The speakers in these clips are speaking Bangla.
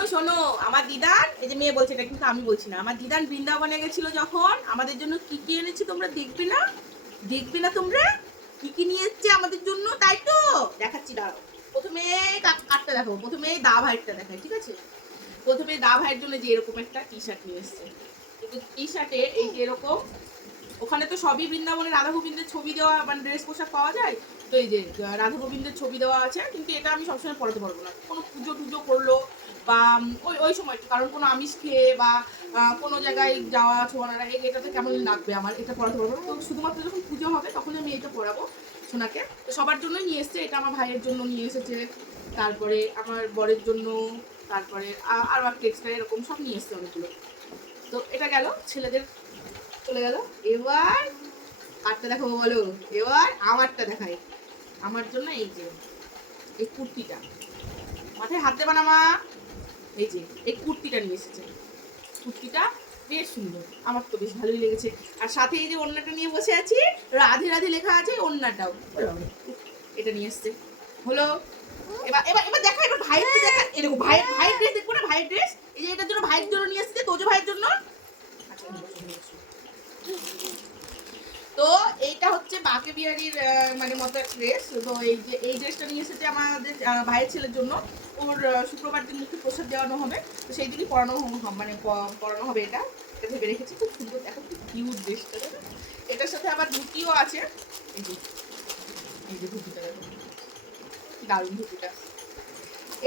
শোনো শোনো, আমার দিদান, এই যে মেয়ে বলছে, এটা কিন্তু আমি বলছি না, আমার দিদান বৃন্দাবনে গেছিল যখন, আমাদের জন্য কি কি এনেছে তোমরা দেখবে না? দেখবে না তোমরা কি কি নিয়ে এসছে আমাদের জন্য? তাই তো দেখাচ্ছি, দাঁড়াও। প্রথমে কাঠটা দেখো, প্রথমে দা ভাইয়েরটা দেখাই, ঠিক আছে? প্রথমে দা ভাইয়ের জন্য যে এরকম একটা টি শার্ট নিয়ে এসছে, কিন্তু টি শার্টে এই যে এরকম, ওখানে তো সবই বৃন্দাবনে রাধা গোবিন্দের ছবি দেওয়া, মানে ড্রেস পোশাক পাওয়া যায়। তো এই যে রাধা গোবিন্দের ছবি দেওয়া আছে, কিন্তু এটা আমি সবসময় পড়াতে পারবো না, কোনো পুজো টুজো করলো বা ওই ওই সময়, কারণ কোনো আমিষ খেয়ে বা কোনো জায়গায় যাওয়া ছোঁয়ানারা, এটাতে কেমন লাগবে আমার, এটা পড়াতে পারবো না। তো শুধুমাত্র যখন পুজো হবে তখন আমি এটা পড়াবো সোনাকে। তো সবার জন্যই নিয়ে এসছে, এটা আমার ভাইয়ের জন্য নিয়ে এসেছে, তারপরে আমার বরের জন্য, তারপরে আরও একটা এক্সট্রা এরকম সব নিয়ে এসছে অনেকগুলো। তো এটা গেল ছেলেদের, চলে গেল। এবার কারটা দেখো, বলো এবার আমারটা দেখাই। আমার জন্য এই যে এই কুর্তিটা, মাথায় হাত দেবা না মা, এই যে এই কুর্তিটা নিয়ে এসেছে। কুর্তিটা বেশ সুন্দর, আমার তো বেশ ভালোই লেগেছে। আর সাথে এই যে ওড়নাটা নিয়ে বসে আছি, রাধে রাধে লেখা আছে, ওড়নাটাও এটা নিয়ে এসছে। হলো, এবার এবার এবার দেখা, এবার ভাইয়ের দেখা, এরকম ভাইয়ের ভাইয়ের ড্রেস দেখবো না, ভাইয়ের ড্রেস এই যে এটার জন্য, ভাইয়ের জন্য নিয়ে এসেছে, তোজো ভাইয়ের জন্য। আচ্ছা, তো এইটা হচ্ছে বাকে বিহারির মানে মতো একটা ড্রেস। তো এই যে এই ড্রেসটা নিয়ে এসেছে আমাদের ভাইয়ের ছেলের জন্য, ওর শুক্রবার দিন মুখে প্রসাদ দেওয়ানো হবে, তো সেই দিনই মানে পরানো হবে। এটা এটা ভেবে রেখেছি, খুব সুন্দর, দেখো খুব কিউট ড্রেসটা। এটার সাথে আবার ধুতিও আছে, এই যে এই যে ধুতিটা দেখো, দারুণ ধুতিটা।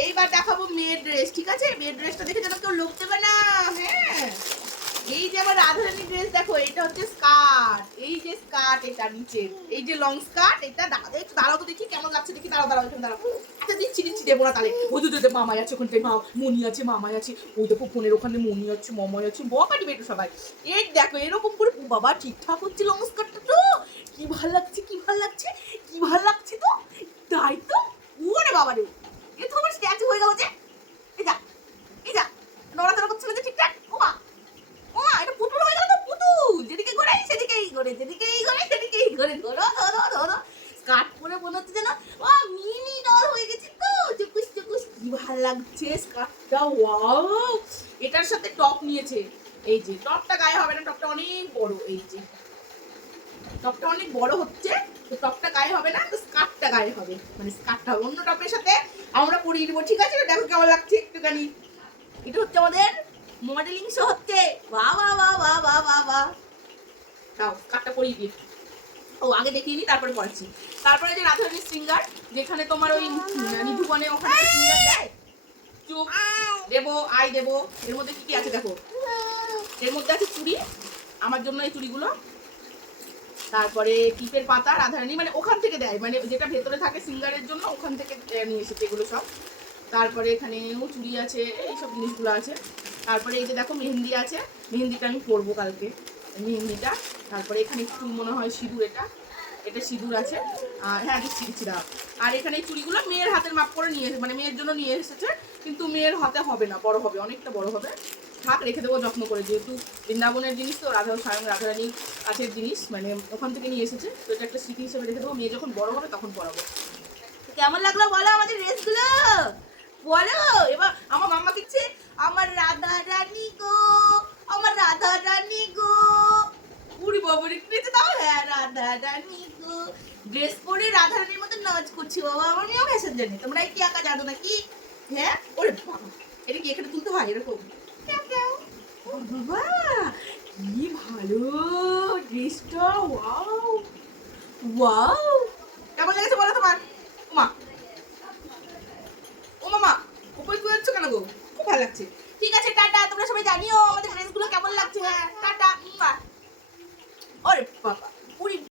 এইবার দেখাবো মেয়ের ড্রেস, ঠিক আছে? মেয়ের ড্রেসটা দেখে যেন কেউ লোক দেবে না। হ্যাঁ, এই যে আমার রাধারানী ড্রেস দেখো, এটা হচ্ছে স্কার্ট, এই যে স্কার্ট, এটা নিচে এই যে লং স্কার্ট, এটা একটু দাঁড়াও তো দেখি কেমন লাগছে, দেখি, দাঁড়াও দাঁড়াও, এখানে দাঁড়াও। আচ্ছা, দিচ্ছি দিচ্ছি, দেবো না তাহলে, ওই তো মামাই আছে ওখানটায়, মনি আছে, মামাই আছে, ওই দেখো ফোনের ওখানে মনি আছে, মামাই আছে, বকা দিবে একটু সবাই। এই দেখো এরকম করে, বাবা ঠিকঠাক হচ্ছে লং স্কার্টটা তো, কি ভাল লাগছে, কি ভাল লাগছে, কি ভাল লাগছে তো, তাই তো। ওরে বাবা রে, এ তো আমার স্ট্যাচু হয়ে গেছে। এই যা, এই যা, নড়াচড়া করছে না যে ঠিকঠাক। ওমা, ওমা, এটা পুতুল হয়ে গেল তো, পুতুল, যেদিকে ঘোরে সেদিকেই ঘোরে, যেদিকেই ঘোরে সেদিকেই ঘোরে। ধরো ধরো ধরো, স্কার্ট পরে মনে হচ্ছে যেন ও মিনি ডল হয়ে গেছে তো, চুকুস চুকুস, কি ভাল লাগছে স্কার্টটা, ওয়াও। এটার সাথে টপ নিয়েছে, এই যে টপটা গায়ে হবে না, টপটা অনেক বড়, এই যে টপটা অনেক বড় হচ্ছে, তো টপটা গায়ে হবে না, তো স্কার্টটা গায়ে হবে, মানে স্কার্টটা অন্য টপের সাথে আমরা পরিয়ে দিব, ঠিক আছে? দেখো কেমন লাগছে একটুখানি। এটা হচ্ছে আমাদের মডেলিং শো হচ্ছে, বাহ বাহ বাহ বাহ বাহ বাহ বাহ। দাও স্কার্টটা পরিয়ে দিই, ও আগে দেখিয়ে নি তারপরে পড়াচ্ছি। তারপরে যে রাধারানীর সিঙ্গার, যেখানে তোমার ওই নিধুবনে ওখানে সিঙ্গার দেয়, চুপ, দেবো আই দেবো। এর মধ্যে কি কি আছে দেখো, এর মধ্যে আছে চুড়ি, আমার জন্য এই চুড়িগুলো, তারপরে টিপের পাতা, রাধারানী মানে ওখান থেকে দেয়, মানে যেটা ভেতরে থাকে সিঙ্গারের জন্য, ওখান থেকে নিয়ে এসেছে এগুলো সব। তারপরে এখানেও চুড়ি আছে, এইসব জিনিসগুলো আছে। তারপরে এই যে দেখো মেহেন্দি আছে, মেহেন্দিটা আমি পরবো কালকে, মেহেন্দিটা। তারপরে এখানে একটু মনে হয় সিঁদুর, এটা এটা সিঁদুর আছে। আর হ্যাঁ, দিচ্ছি দিচ্ছি দাও। আর এখানে এই চুড়িগুলো মেয়ের হাতের মাপ করে নিয়ে এসেছে, মানে মেয়ের জন্য নিয়ে এসেছে, কিন্তু মেয়ের হাতে হবে না, বড় হবে, অনেকটা বড় হবে। থাক, রেখে দেবো যত্ন করে, যেহেতু বৃন্দাবনের জিনিস তো, স্বয়ং রাধারানীর কাছের জিনিস, মানে ওখান থেকে নিয়ে এসেছে, তো এটা একটা স্মৃতি হিসেবে রেখে দেবো, মেয়ে যখন বড় হবে তখন পরাবো। কেমন লাগলো বলো আমাদের ড্রেসগুলো, বলো। এবার আমার মাম্মা কিচ্ছে, আমার রাধা রানী গো, আমার রাধা রানী গো, পুরি বাবুরি কিনেছে দাও। হ্যাঁ, রাধা রানী গো, ড্রেস পরে রাধা রানীর মতো নাচ করছি বাবা, আমার মেয়েও ফ্যাশন জানে, তোমরা কি আঁকা জানো নাকি? হ্যাঁ, ওরে বাবা, এটা কি এখানে তুলতে হয় এরকম? বাবা, কি ভালো ড্রেসটা, ওয়াও ওয়াও, কেমন লেগেছে বলো তোমার? মা, ও মামা, উপরে তুলে যাচ্ছ কেন গো? খুব ভালো লাগছে। ঠিক আছে, টাটা, তোমরা সবাই জানিও আমাদের ড্রেসগুলো কেমন লাগছে। হ্যাঁ, টাটা। ওরে বাবা, পুরি